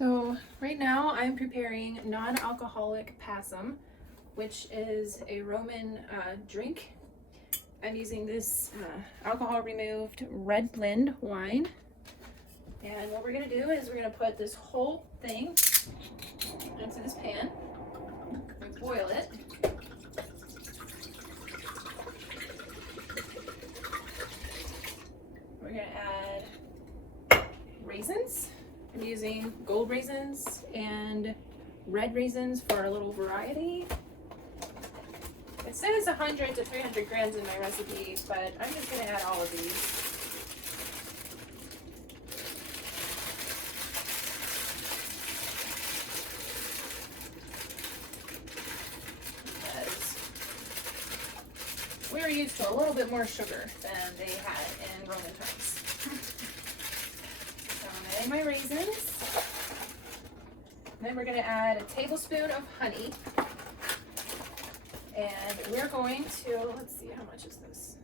So right now I'm preparing non-alcoholic passum, which is a Roman drink. I'm using this alcohol removed red blend wine. And what we're gonna do is we're gonna put this whole thing into this pan and boil it. We're gonna add raisins. I'm using gold raisins and red raisins for a little variety. It says 100 to 300 grams in my recipe, but I'm just going to add all of these. Because we're used to a little bit more sugar than they had in Roman times. So I'm adding my raisins. Then we're going to add a tablespoon of honey. And we're going to, let's see, how much is this?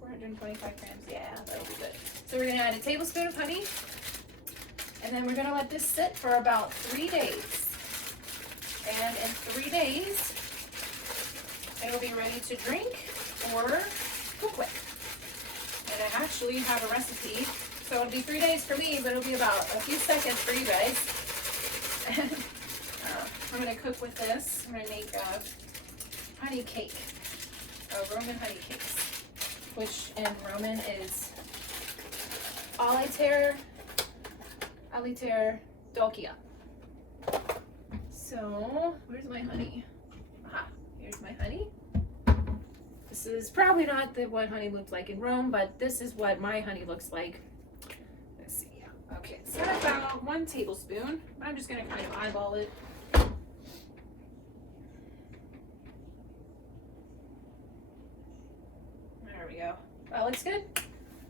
425 grams. Yeah, that'll be good. So we're going to add a tablespoon of honey. And then we're going to let this sit for about 3 days. And in 3 days, it'll be ready to drink or cook with. And I actually have a recipe. So it'll be 3 days for me, but it'll be about a few seconds for you guys. And I'm going to cook with this. I'm going to make honey cake, Roman honey cakes, which in Roman is aliter dolcia. So where's my honey? Aha, here's my honey. This is probably not what honey looks like in Rome, but this is what my honey looks like. Let's see. Okay, so about 1 tablespoon. I'm just gonna kind of eyeball it. There we go. That looks good.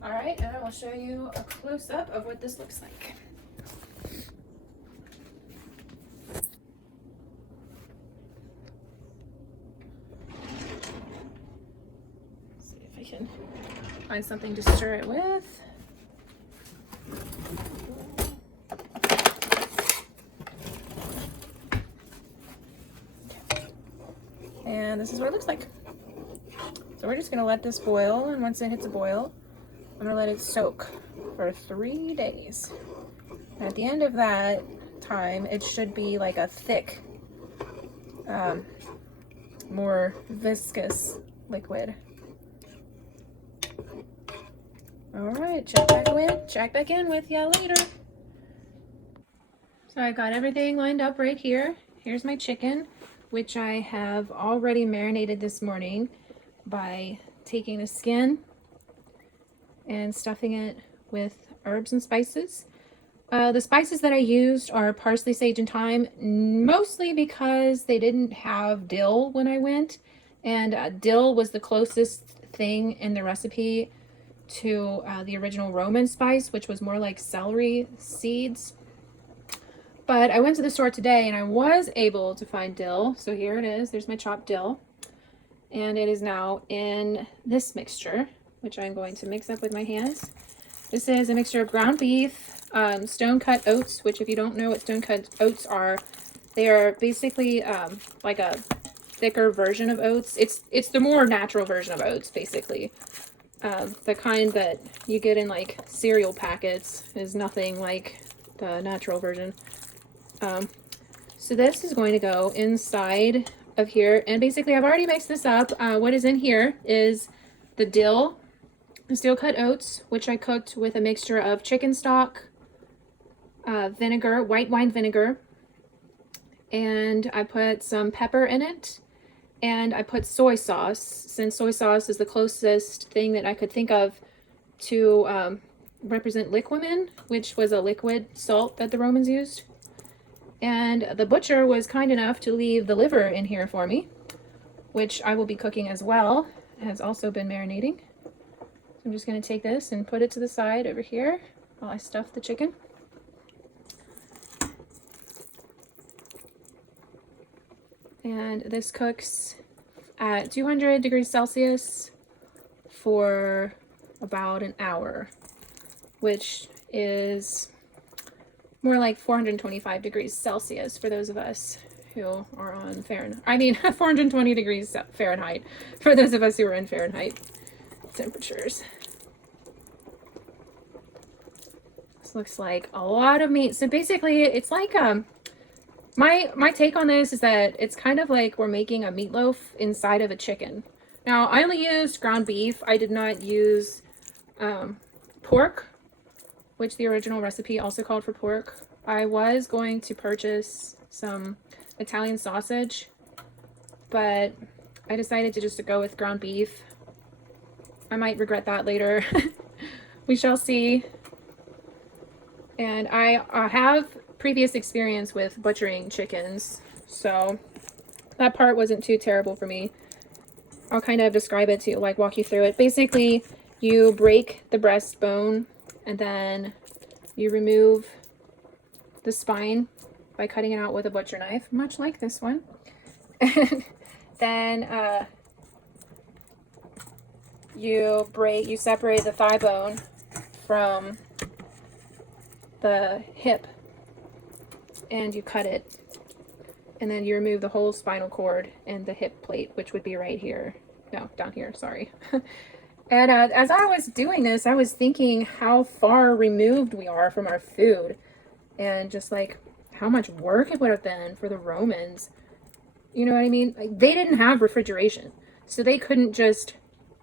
All right, and I will show you a close-up of what this looks like. Let's see if I can find something to stir it with. And this is what it looks like. So we're just gonna let this boil, and once it hits a boil, I'm gonna let it soak for 3 days. And at the end of that time, it should be like a thick, more viscous liquid. All right, check back in with ya later. So I got everything lined up right here. Here's my chicken, which I have already marinated this morning by taking the skin and stuffing it with herbs and spices. The spices that I used are parsley, sage, and thyme, mostly because they didn't have dill when I went, and dill was the closest thing in the recipe to the original Roman spice, which was more like celery seeds. But I went to the store today and I was able to find dill. So here it is. There's my chopped dill. And it is now in this mixture, which I'm going to mix up with my hands. This is a mixture of ground beef, stone-cut oats, which if you don't know what stone-cut oats are, they are basically like a thicker version of oats. It's the more natural version of oats, basically. The kind that you get in like cereal packets is nothing like the natural version. So this is going to go inside of here, and basically I've already mixed this up. What is in here is the dill, the steel cut oats, which I cooked with a mixture of chicken stock, vinegar, white wine vinegar, and I put some pepper in it, and I put soy sauce, since soy sauce is the closest thing that I could think of to represent liquamen, which was a liquid salt that the Romans used. And the butcher was kind enough to leave the liver in here for me, which I will be cooking as well. It has also been marinating. So I'm just going to take this and put it to the side over here while I stuff the chicken. And this cooks at 200 degrees Celsius for about an hour, which is more like 425 degrees Celsius for those of us who are on Fahrenheit. I mean, 420 degrees Fahrenheit for those of us who are in Fahrenheit temperatures. This looks like a lot of meat. So basically, it's like my take on this is that it's kind of like we're making a meatloaf inside of a chicken. Now, I only used ground beef. I did not use pork, which the original recipe also called for pork. I was going to purchase some Italian sausage, but I decided to just go with ground beef. I might regret that later. We shall see. And I have previous experience with butchering chickens, so that part wasn't too terrible for me. I'll kind of describe it to you, like walk you through it. Basically, you break the breastbone and then you remove the spine by cutting it out with a butcher knife, much like this one. And then you separate the thigh bone from the hip and you cut it, and then you remove the whole spinal cord and the hip plate, which would be right here. No, down here, sorry. And as I was doing this, I was thinking how far removed we are from our food, and just like how much work it would have been for the Romans. You know what I mean? Like, they didn't have refrigeration, so they couldn't just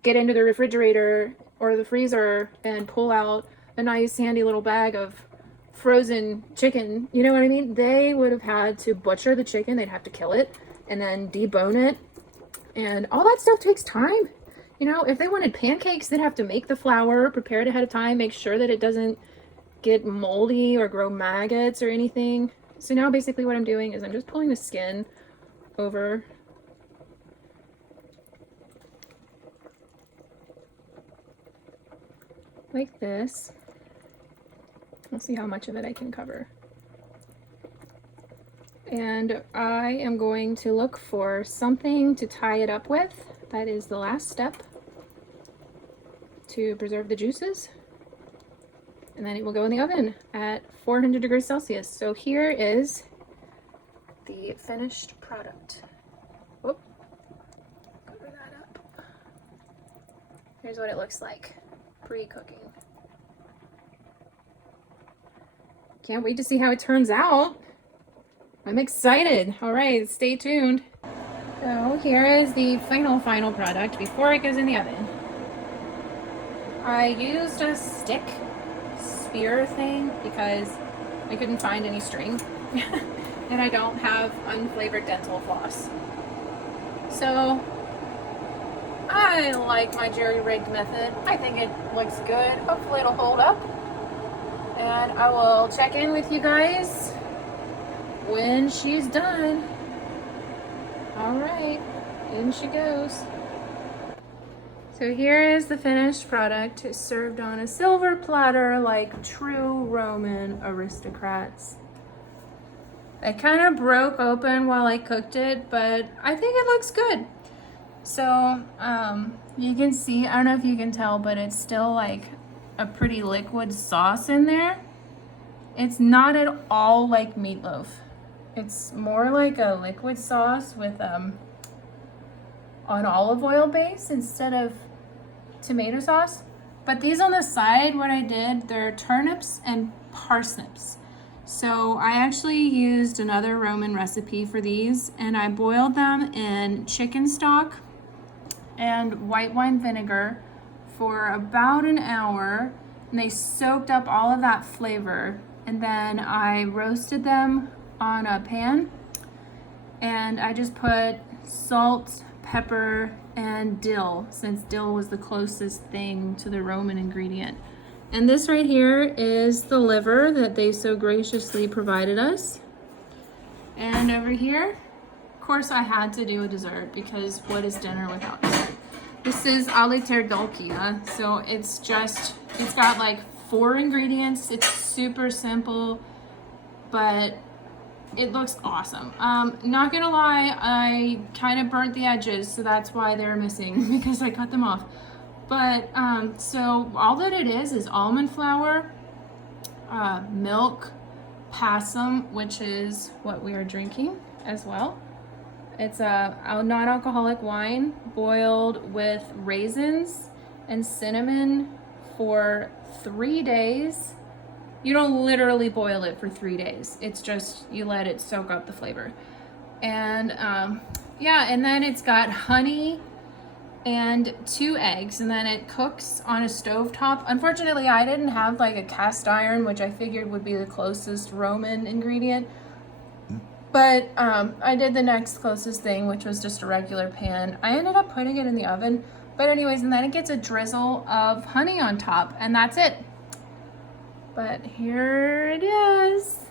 get into the refrigerator or the freezer and pull out a nice handy little bag of frozen chicken. You know what I mean? They would have had to butcher the chicken. They'd have to kill it and then debone it, and all that stuff takes time. You know, if they wanted pancakes, they'd have to make the flour, prepare it ahead of time, make sure that it doesn't get moldy or grow maggots or anything. So now basically what I'm doing is I'm just pulling the skin over like this. We'll see how much of it I can cover. And I am going to look for something to tie it up with. That is the last step to preserve the juices. And then it will go in the oven at 400 degrees Celsius. So here is the finished product. Whoop. Cover that up. Here's what it looks like pre-cooking. Can't wait to see how it turns out. I'm excited. All right, stay tuned. So here is the final product before it goes in the oven. I used a stick spear thing because I couldn't find any string and I don't have unflavored dental floss. So I like my jerry-rigged method. I think it looks good. Hopefully it'll hold up. And I will check in with you guys when she's done. All right, in she goes. So here is the finished product, served on a silver platter like true Roman aristocrats. It kind of broke open while I cooked it, but I think it looks good. So you can see, I don't know if you can tell, but it's still like a pretty liquid sauce in there. It's not at all like meatloaf. It's more like a liquid sauce with an olive oil base instead of tomato sauce. But these on the side, what I did, they're turnips and parsnips. So I actually used another Roman recipe for these, and I boiled them in chicken stock and white wine vinegar for about an hour, and they soaked up all of that flavor. And then I roasted them on a pan, and I just put salt, pepper, and dill, since dill was the closest thing to the Roman ingredient. And this right here is the liver that they so graciously provided us. And over here, of course, I had to do a dessert, because what is dinner without dessert? This is all'italiana, so it's got like 4 ingredients. It's super simple, but it looks awesome. Not gonna lie, I kind of burnt the edges, so that's why they're missing, because I cut them off. But so all that it is almond flour, milk, Passum, which is what we are drinking as well. It's a non-alcoholic wine boiled with raisins and cinnamon for 3 days. You don't literally boil it for 3 days. It's just, you let it soak up the flavor. And yeah, and then it's got honey and 2 eggs, and then it cooks on a stovetop. Unfortunately, I didn't have like a cast iron, which I figured would be the closest Roman ingredient. But I did the next closest thing, which was just a regular pan. I ended up putting it in the oven. But anyways, and then it gets a drizzle of honey on top, and that's it. But here it is.